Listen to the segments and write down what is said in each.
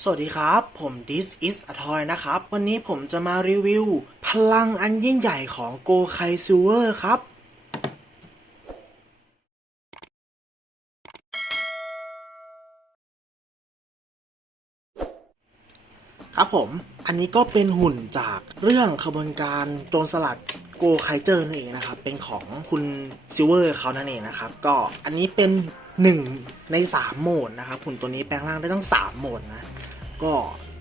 สวัสดีครับ ผม This is a toy นะครับ วันนี้ผมจะมารีวิว พลังอันยิ่งใหญ่ของโกไคซิเวอร์ครับ ครับผม อันนี้ก็เป็นหุ่นจากเรื่องขบวนการโจรสลัดโกไคเจอร์นั่นเองนะครับ เป็นของคุณซิลเวอร์เขานั่นเองนะครับ ก็อันนี้เป็นหนึ่งในสามโหมดนะครับหุ่นตัวนี้แปลงร่างได้ทั้งสามโหมดนะ ก็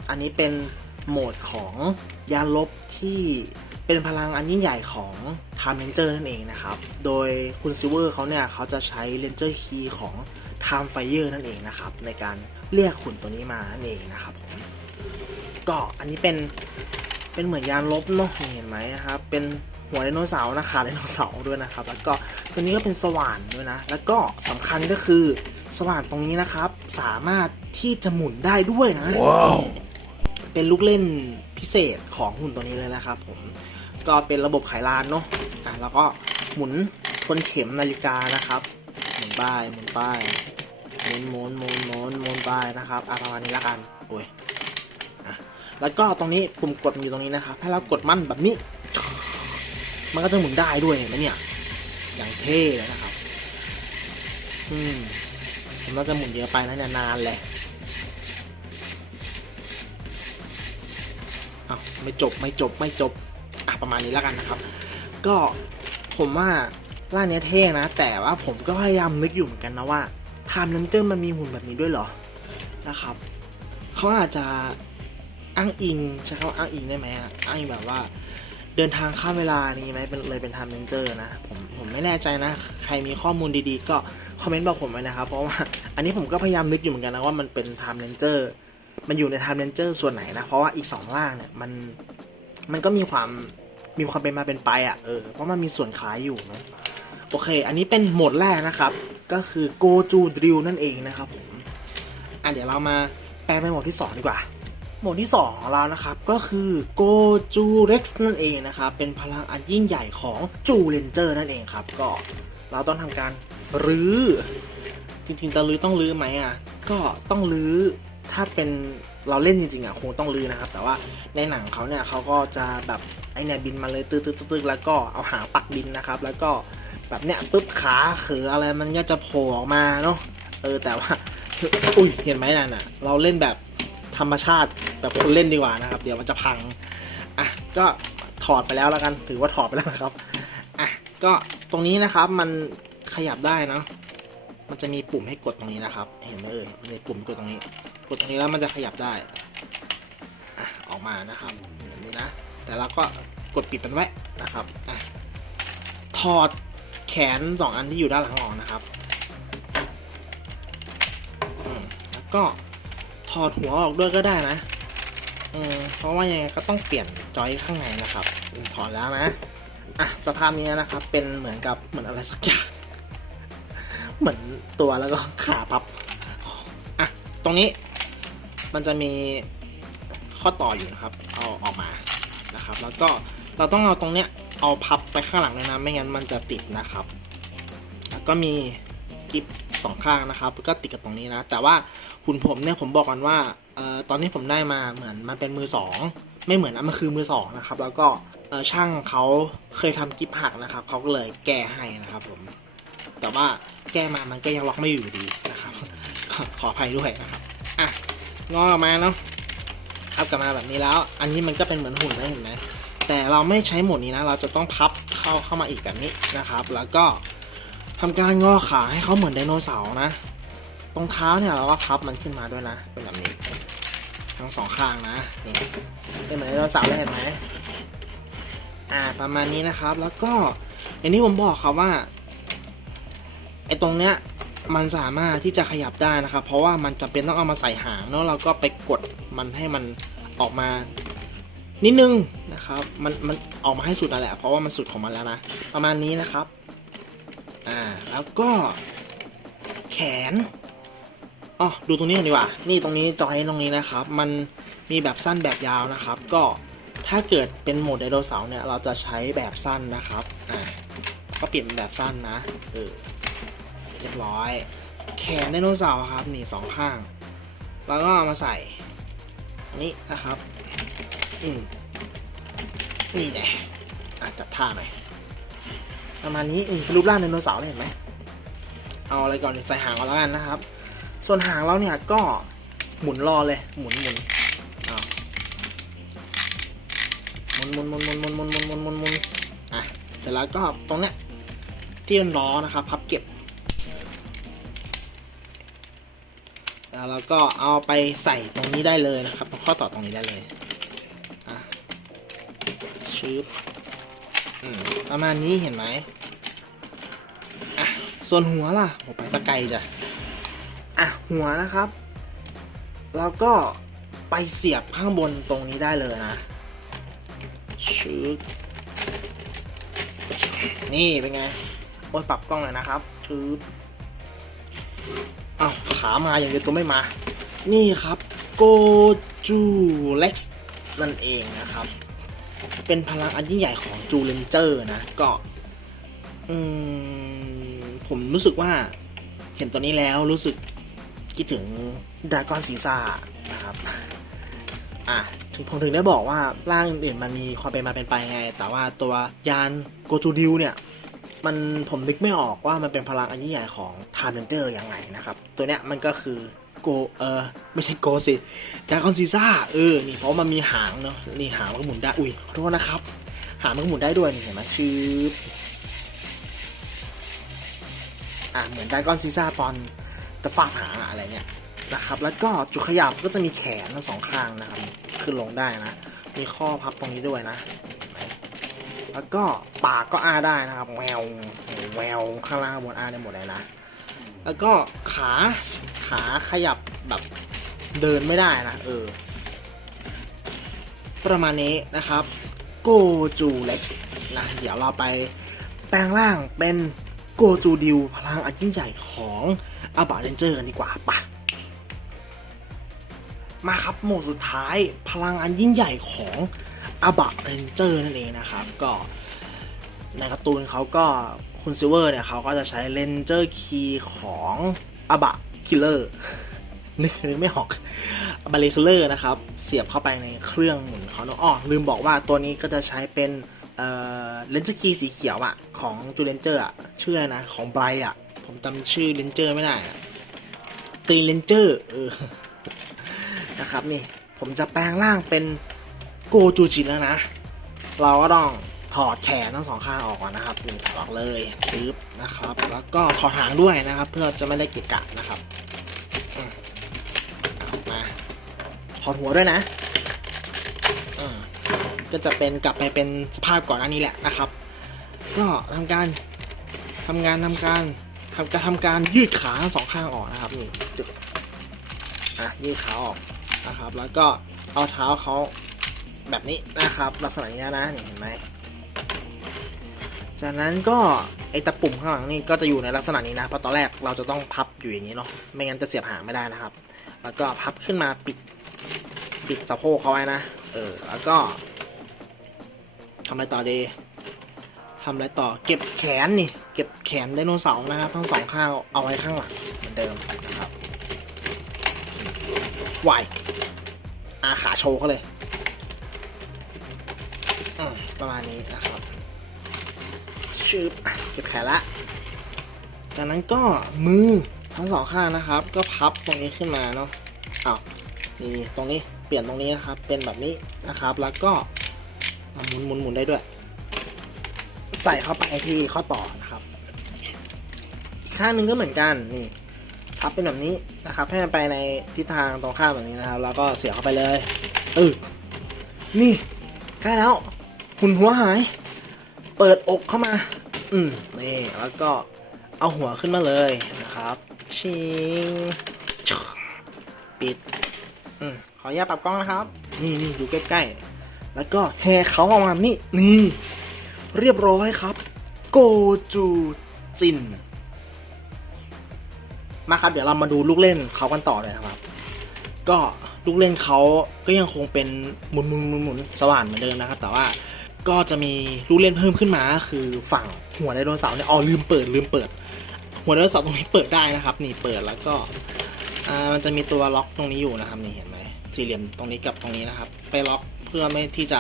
อันนี้เป็นโหมดของยานลบที่เป็นพลังอันยิ่งใหญ่ของทามเ r นเจอร์นั่นเองนะครับ โดยคุณซิเวอร์เขาเนี่ยเขาจะใช้เ r นเจอร์คีย์ของ Time Fire นั่นเองนะครับ ในการเรียกหุ่นตัวนี้มานั่นเองนะครับผมก็อันนี้เป็นเป็นเหมือนยานลบเนาะเห็นไหมนะครับ เป็นหัวไดโนเสาร์นะขาไดโนเสาร์ด้วยนะครับ แล้วก็ตัวนี้ก็เป็นสว่านด้วยนะ แล้วก็สำคัญก็คือ สว่านตรงนี้นะครับ สามารถที่จะหมุนได้ด้วยนะว้าวเป็นลูกเล่นพิเศษของหุ่นตัวนี้เลยนะครับผมก็เป็นระบบไขลานเนาะอะแล้วก็หมุนทวนเข็มนาฬิกานะครับ หมุนป้ายหมุนป้ายหมุนหมุนหมุนหมุนหมุนป้ายนะครับอะประมาณนี้ละกันโอ้ยแล้วก็ตรงนี้ปุ่มกดมันอยู่ตรงนี้นะครับ ให้เรากดมั่นแบบนี้ มันก็จะหมุนได้ด้วยเห็นไหมเนี่ยอย่างเท่เลยนะครับ อืม ผมน่าจะหมุนเยอะไปนะเนี่ยนานแหละเอาไม่จบไม่จบไม่จบอะประมาณนี้แล้วกันนะครับ ก็ผมว่าร่าเนี้ยเท่นะ แต่ว่าผมก็พยายามนึกอยู่เหมือนกันนะว่าไทม์เลนเจอร์มันมีหุ่นแบบนี้ด้วยเหรอนะครับเขาอาจจะอ้างอิงใช้คำว่าอ้างอิงได้ไหมอะอ้างอิงแบบว่าเดินทางข้ามเวลานี้ไหมเป็นเลยเป็นไทม์เลนเจอร์นะ ผมผมไม่แน่ใจนะ ใครมีข้อมูลดีๆ ก็ คอมเมนต์บอกผมไว้นะครับ เพราะว่าอันนี้ผมก็พยายามนึกอยู่เหมือนกันนะว่ามันเป็นไทม์เลนเจอร์มันอยู่ในไทม์เลนเจอร์ส่วนไหนนะ เพราะว่าอีกสองร่างเนี่ยมันมันก็มีความมีความเป็นมาเป็นไปอะเออเพราะมันมีส่วนคล้ายอยู่เนอะโอเค อันนี้เป็นโหมดแรกนะครับ ก็คือ go to drill นั่นเองนะครับผมอะเดี๋ยวเรามาแปลเป็นโหมดที่สองดีกว่า โหมดที่2ของเรานะครับ ก็คือ Go Ju Rex นั่นเองนะครับ เป็นพลังอันยิ่งใหญ่ของจูเลนเจอร์นั่นเองครับ ก็เราต้องทำการ รื้อจริงๆจะรื้อต้องรื้อไหมอะก็ต้องรื้อถ้าเป็นเราเล่นจริงๆอะคงต้องรื้อนะครับ แต่ว่าในหนังเขาเนี่ยเขาก็จะแบบไอเนี่ยบินมาเลยตึ๊ดๆแล้วก็เอาหางปักบินนะครับ แล้วก็แบบเนี้ยปุ๊บขาเขืออะไรมันก็จะโผล่ออกมาเนาะเออแต่ว่าอุ้ยเห็นไหมนั่นน่ะ เราเล่นแบบธรรมชาติแบบคนเล่นดีกว่านะครับ เดี๋ยวมันจะพังอะก็ถอดไปแล้วแล้วกันถือว่าถอดไปแล้วนะครับอะก็ตรงนี้นะครับมัน ขยับได้เนะ มันจะมีปุ่มให้กดตรงนี้นะครับ เห็นไหมเอ่ยมันจะปุ่มกดตรงนี้ กดตรงนี้แล้วมันจะขยับได้อะออกมานะครับแบบนี้นะ แต่เราก็กดปิดมันไว้นะครับอะถอดแขนสองอันที่อยู่ด้านหลังออกนะครับอืมแล้วก็ถอดหัวออกด้วยก็ได้นะเออเพราะว่ายังไงก็ต้องเปลี่ยนจอยข้างในนะครับถอดแล้วนะ อะสภาพนี้นะครับเป็นเหมือนกับเหมือนอะไรสักอย่าง เหมือนตัวแล้วก็ขาพับอะตรงนี้มันจะมีข้อต่ออยู่นะครับ เอาออกมานะครับ แล้วก็เราต้องเอาตรงเนี้ยเอาพับไปข้างหลังเลยนะไม่งั้นมันจะติดนะครับ แล้วก็มีกิฟสองข้างนะครับ ก็ติดกับตรงนี้นะ แต่ว่าหุ่นผมเนี่ยผมบอกกันว่าออตอนนี้ผมได้มาเหมือนมันเป็นมือสองไม่เหมือนนะมันคือมือสองนะครับ แล้วก็ช่างเขาเคยทำกิฟหักนะครับเขาก็เลยแก้ให้นะครับผมแต่ว่า แก้มามันก็ยังล็อกไม่อยู่ดีนะครับขออภัยด้วยนะครับอะงอออกมาเนาะพับกลับมาแบบนี้แล้ว อันนี้มันก็เป็นเหมือนหุ่นนะเห็นไหมแต่เราไม่ใช้โหมดนี้นะเราจะต้องพับเข้าเข้ามาอีกแบบนี้นะครับ แล้วก็ทำการงอขาให้เขาเหมือนไดโนเสาร์นะตรงเท้าเนี่ยเราก็พับมันขึ้นมาด้วยนะ เป็นแบบนี้ทั้งสองข้างนะนี่เป็นเหมือนไดโนเสาร์เลยเห็นไหมอ่าประมาณนี้นะครับแล้วก็อย่างที่ผมบอกครับว่า อ้ตรงเนี้ยมันสามารถที่จะขยับได้นะครับ เพราะว่ามันจำเป็นต้องเอามาใส่หางแล้วเราก็ไปกดมันให้มันออกมานิดนึงนะครับมันมันออกมาให้สุดนั่นแหละเพราะว่ามันสุดของมันแล้วนะ ประมาณนี้นะครับอ่าแล้วก็แขนอ๋อดูตรงนี้กันดีกว่า นี่ตรงนี้จอยตรงนี้นะครับ มันมีแบบสั้นแบบยาวนะครับ ก็ถ้าเกิดเป็นโหมดไดโนเสาร์เนี่ยเราจะใช้แบบสั้นนะครับอ่าก็เปลี่ยนเป็นแบบสั้นนะเออ เรียบร้อย แขนไดโนเสาร์ครับนี่สองข้าง แล้วก็เอามาใส่อันนี้นะครับ อืมนี่แหละอาจจะท่าหน่อยประมาณนี้อืมรูปร่างไดโนเสาร์เลยเห็นไหมเอาอะไรก่อนใส่หางก่อนแล้วกันนะครับ ส่วนหางเราเนี่ยก็หมุนรอเลย หมุนหมุนอ้าหมุนหมุนหมุนหมุนหมุนหมุนหมุนหมุนหมุนหมุนอะเสร็จแล้วก็ตรงเนี้ยที่เป็นล้อนะครับ พับเก็บ แล้วเราก็เอาไปใส่ตรงนี้ได้เลยนะครับข้อต่อตรงนี้ได้เลยชืบประมาณนี้เห็นไหมอะส่วนหัวล่ะโอ้ไปสกไกลจ้ะอะหัวนะครับ เราก็ไปเสียบข้างบนตรงนี้ได้เลยนะชืบนี่เป็นไงโอ้ยปรับกล้องเลยนะครับชืบ อ้าวขามาอย่างเดียวตัวไม่มา นี่ครับโกจูเล็กนั่นเองนะครับ เป็นพลังอันยิ่งใหญ่ของจูเลนเจอร์นะก็ผมรู้สึกว่าเห็นตัวนี้แล้วรู้สึกคิดถึงดราก้อนซีซ่านะครับอะถึงผมถึงได้บอกว่าร่างอื่นมันมีความเป็นมาเป็นไปไง แต่ว่าตัวยานโกจูดิวเนี่ย มันผมนึกไม่ออกว่ามันเป็นพลังอันยิ่งใหญ่ของทาร์เรนเจอร์ยังไงนะครับ ตัวเนี้ยมันก็คือโกเออไม่ใช่โกสิดากอนซีซ่าเออ นี่เพราะมันมีหางเนาะนี่หางมันก็หมุนได้ อุ้ยขอโทษนะครับ หางมันก็หมุนได้ด้วยนี่เห็นไหมชื่ออะเหมือนดากอนซีซ่าตอนจะฟาดหางอะอะไรเนี่ยนะครับ แล้วก็จุดขยับก็จะมีแขนทั้งสองข้างนะครับขึ้นลงได้นะ มีข้อพับตรงนี้ด้วยนะ แล้วก็ปากก็อาได้นะครับแววแววข้างล่างบนอาได้หมดเลยนะ แล้วก็ขาขาขยับแบบเดินไม่ได้นะเออ ประมาณนี้นะครับโกจูเล็กนะเดี๋ยวเราไปแปลงร่างเป็นโกจูดิวพลังอันยิ่งใหญ่ของอาบาเรนเจอร์กันดีกว่าปะมาครับโหมดสุดท้ายพลังอันยิ่งใหญ่ของ อาบะเรนเจอร์นั่นเองนะครับ ก็ในการ์ตูนเขาก็คุณซิลเวอร์เนี่ยเขาก็จะใช้เรนเจอร์คีย์ของอาบะคิลเลอร์นึกนึกไม่ออกบาเลคิลเลอร์นะครับ เสียบเข้าไปในเครื่องหมุนเขาเนอะอ้อลืมบอกว่าตัวนี้ก็จะใช้เป็นเอ่อเลนเจอร์คีย์สีเขียวอะของจูเลนเจอร์อะชื่ออะไรนะ ของไบร์อะผมจำชื่อเลนเจอร์ไม่ได้ตีเลนเจอร์เออนะครับนี่ผมจะแปลงร่างเป็น โกจูจิแล้วนะ เราก็ต้องถอดแขนทั้งสองข้างออกก่อนนะครับนี่ถอดออกเลยปึ๊บนะครับ แล้วก็ถอดหางด้วยนะครับ เพื่อจะไม่ได้เกะกะนะครับมาถอดหัวด้วยนะอ่าก็จะเป็นกลับไปเป็นสภาพก่อนหน้านี้แหละนะครับ ก็ทำการทำงานทำการทำการทำการยืดขาทั้งสองข้างออกนะครับนี่อะยืดขาออกนะครับ แล้วก็เอาเท้าเขา แบบนี้นะครับ ลักษณะนี้นะนี่เห็นไหมจากนั้นก็ไอตะปุ่มข้างหลังนี่ก็จะอยู่ในลักษณะนี้นะเพราะตอนแรกเราจะต้องพับอยู่อย่างนี้เนาะไม่งั้นจะเสียบหางไม่ได้นะครับ แล้วก็พับขึ้นมาปิดปิดสะโพกเขาไว้นะเออแล้วก็ทำอะไรต่อดีทำอะไรต่อเก็บแขนนี่ เก็บแขนไดโนเสาร์นะครับ ทั้งสองข้างเอาไว้ข้างหลังเหมือนเดิมนะครับไหวอาขาโชว์เขาเลย ประมาณนี้นะครับชืบเก็บแขนละ จากนั้นก็มือทั้งสองข้างนะครับ ก็พับตรงนี้ขึ้นมาเนาะอ้าวนี่ตรงนี้เปลี่ยนตรงนี้นะครับ เป็นแบบนี้นะครับ แล้วก็หมุนหมุนหมุนได้ด้วย ใส่เข้าไปที่ข้อต่อนะครับอีกข้างนึงก็เหมือนกันนี่พับเป็นแบบนี้นะครับ ให้มันไปในทิศทางตรงข้ามแบบนี้นะครับ แล้วก็เสียบเข้าไปเลยเออนี่ใกล้แล้ว หุ่นหัวหาย เปิดอกเข้ามา อืมนี่แล้วก็เอาหัวขึ้นมาเลยนะครับ ชิง ปิด อืมขออนุญาตปรับกล้องนะครับ นี่นี่ดูใกล้ๆ แล้วก็แฮเขาออกมานี่นี่ เรียบร้อยครับ โกจูจิน มาครับ เดี๋ยวเรามาดูลูกเล่นเขากันต่อเลยนะครับ ก็ลูกเล่นเขาก็ยังคงเป็นหมุนหมุนหมุนหมุนสว่านเหมือนเดิมนะครับ แต่ว่า ก็จะมีลูกเล่นเพิ่มขึ้นมาคือฝั่งหัวไดโนเสาร์เนี่ยอ๋อลืมเปิดลืมเปิด หัวไดโนเสาร์ตรงนี้เปิดได้นะครับ นี่เปิดแล้วก็มันจะมีตัวล็อกตรงนี้อยู่นะครับนี่เห็นไหมสี่เหลี่ยมตรงนี้กับตรงนี้นะครับ ไปล็อกเพื่อไม่ที่จะ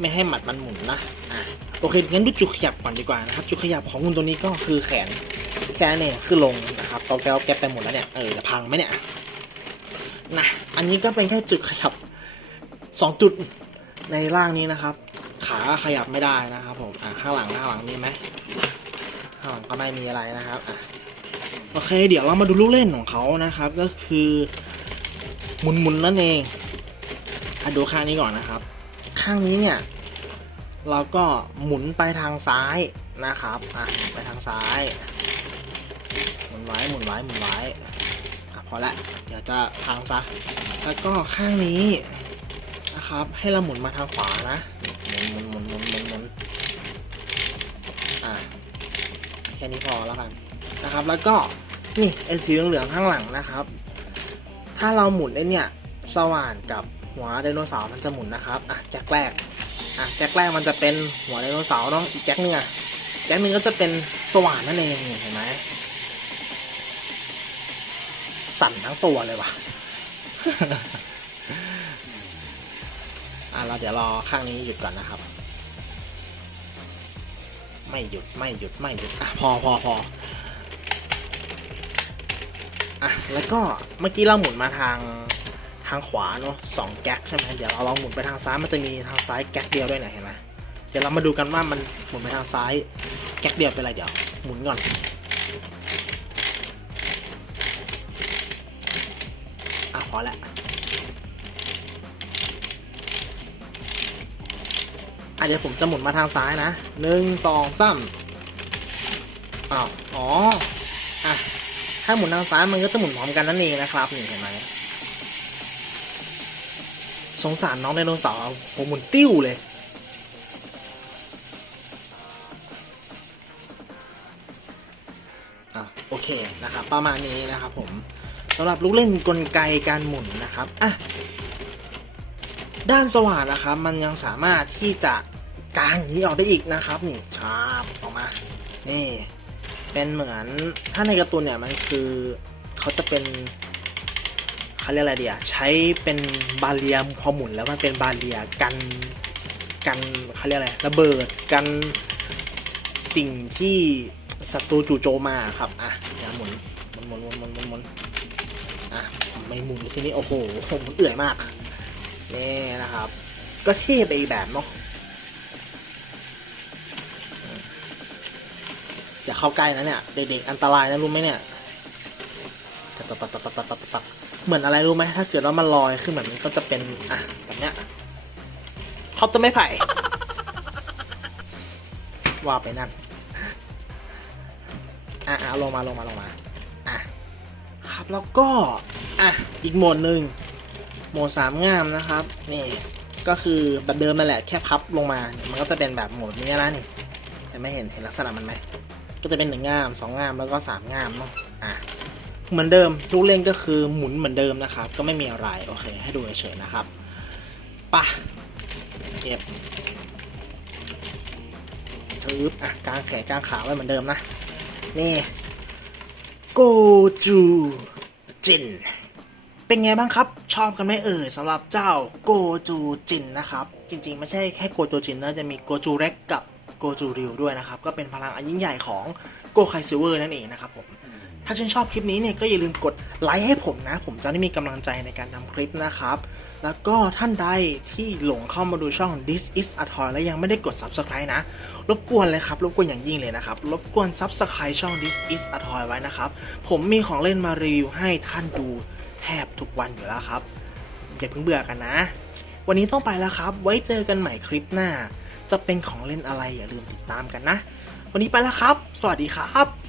ไม่ให้หมัดมันหมุนนะอะโอเคงั้นดูจุดขยับก่อนดีกว่านะครับจุดขยับของคุณตัวนี้ก็คือแขนแค่นั้นเองคือลงนะครับตอนแก้วแกบไปหมดแล้วเนี่ยเออจะพังไหมเนี่ยนะอันนี้ก็เป็นแค่จุดขยับสองจุดในร่างนี้นะครับ ขาขยับไม่ได้นะครับผมอะข้างหลังข้างหลังมีไหมข้างหลังก็ไม่มีอะไรนะครับอะโอเค เดี๋ยวเรามาดูลูกเล่นของเขานะครับ ก็คือหมุนๆนั่นเองอะดูข้างนี้ก่อนนะครับ ข้างนี้เนี่ยเราก็หมุนไปทางซ้ายนะครับอะไปทางซ้ายหมุนไว้หมุนไว้หมุนไว้อะพอละเดี๋ยวจะพังซะแล้วก็ข้างนี้นะครับ ให้เราหมุนมาทางขวานะหมุนหมุนหมุนหมุนหมุนหมุนอะแค่นี้พอแล้วกันนะครับ แล้วก็นี่ไอ้สีเหลืองๆข้างหลังนะครับ ถ้าเราหมุนไอ้เนี่ยสว่านกับหัวไดโนเสาร์มันจะหมุนนะครับอะแจ็คแรกอะแจ็คแรกมันจะเป็นหัวไดโนเสาร์เนาะอีกแจ็คหนึงอะแจ็คหนึงก็จะเป็นสว่านนั่นเองเห็นไหมสั่นทั้งตัวเลยว่ะอะเราเดี๋ยวรอข้างนี้หยุดก่อนนะครับ ไม่หยุดไม่หยุดไม่หยุดอะพอพอพออะแล้วก็เมื่อกี้เราหมุนมาทางทางขวาเนาะสองแก๊กใช่ไหมเดี๋ยวเราลองหมุนไปทางซ้ายมันจะมีทางซ้ายแก๊กเดียวด้วยนะเห็นไหมเดี๋ยวเรามาดูกันว่ามันหมุนไปทางซ้ายแก๊กเดียวเป็นอะไรเดี๋ยวหมุนก่อนอะพอและ เดี๋ยวผมจะหมุนมาทางซ้ายนะหนึ่งสองสามอ้าวอ๋ออะถ้าหมุนทางซ้ายมันก็จะหมุนพร้อมกันนั่นเองนะครับนี่เห็นไหมสงสารน้องไดโนเสาร์ผมหมุนติ้วเลยอะโอเคนะครับประมาณนี้นะครับผมสำหรับลูกเล่นกลไกการหมุนนะครับอะด้านสว่านนะครับ มันยังสามารถที่จะ กางอย่างนี้ออกได้อีกนะครับ นี่ชาบออกมา นี่เป็นเหมือนถ้าในการ์ตูนเนี่ยมันคือเขาจะเป็นเขาเรียกอะไรเดียใช้เป็นบาเรียพอหมุนแล้วมันเป็นบาเรียกันกันเขาเรียกอะไรระเบิดกันสิ่งที่ศัตรูจู่โจมมาครับอะเดี๋ยวหมุนหมุนหมุนหมุนหมุนหมุนหมุนอะไม่หมุนทีนี้โอ้โหหมุนเอื่อยมากนี่นะครับ ก็เท่ไปอีกแบบเนาะ อย่า เข้าใกล้นะเนี่ย เด็กๆอันตรายนะรู้ไหมเนี่ยตับตับตับตับตับตับเหมือนอะไรรู้ไหมถ้าเกิดว่ามันลอยขึ้นแบบนี้ก็จะเป็นอะแบบเนี้ยเขาต้นไม้ไผ่ว่าไปนั่นอะอะลงมาลงมาลงมาอะครับแล้วก็อะอีกโหมดหนึ่งโหมดสามงามนะครับนี่ก็คือแบบเดิมนั่นแหละแค่พับลงมา มันก็จะเป็นแบบโหมดนี้นะนี่แต่ไม่เห็นเห็นลักษณะมันไหม ก็จะเป็นหนึ่งง่ามสองง่ามแล้วก็สามง่ามเนาะอะเหมือนเดิมทุกเล่นก็คือหมุนเหมือนเดิมนะครับ ก็ไม่มีอะไรโอเค ให้ดูเฉยๆนะครับป่ะเก็บทึบอะกลางแขนกลางขาไว้เหมือนเดิมนะ นี่โกจูจินเป็นไงบ้างครับ ชอบกันไหมเอ่ยสำหรับเจ้าโกจูจินนะครับ จริงๆ ไม่ใช่แค่โกจูจินนะจะมีโกจูเร็กกับ กจูริวด้วยนะครับ ก็เป็นพลังอันยิ่งใหญ่ของโกไคซิเวอร์นั่นเองนะครับผมถ้าชื่นชอบคลิปนี้เนี่ยก็อย่าลืมกดไลค์ให้ผมนะ ผมจะได้มีกำลังใจในการทำคลิปนะครับ แล้วก็ท่านใดที่หลงเข้ามาดูช่อง This is a toy และยังไม่ได้กด subscribe นะ รบกวนเลยครับ รบกวนอย่างยิ่งเลยนะครับ รบกวน subscribe ช่อง This is a toy ไว้นะครับ ผมมีของเล่นมารีวิวให้ท่านดูแทบทุกวันอยู่แล้วครับ อย่าเพิ่งเบื่อกันนะ วันนี้ต้องไปแล้วครับ ไว้เจอกันใหม่คลิปหน้า จะเป็นของเล่นอะไรอย่าลืมติดตามกันนะ วันนี้ไปแล้วครับ สวัสดีครับ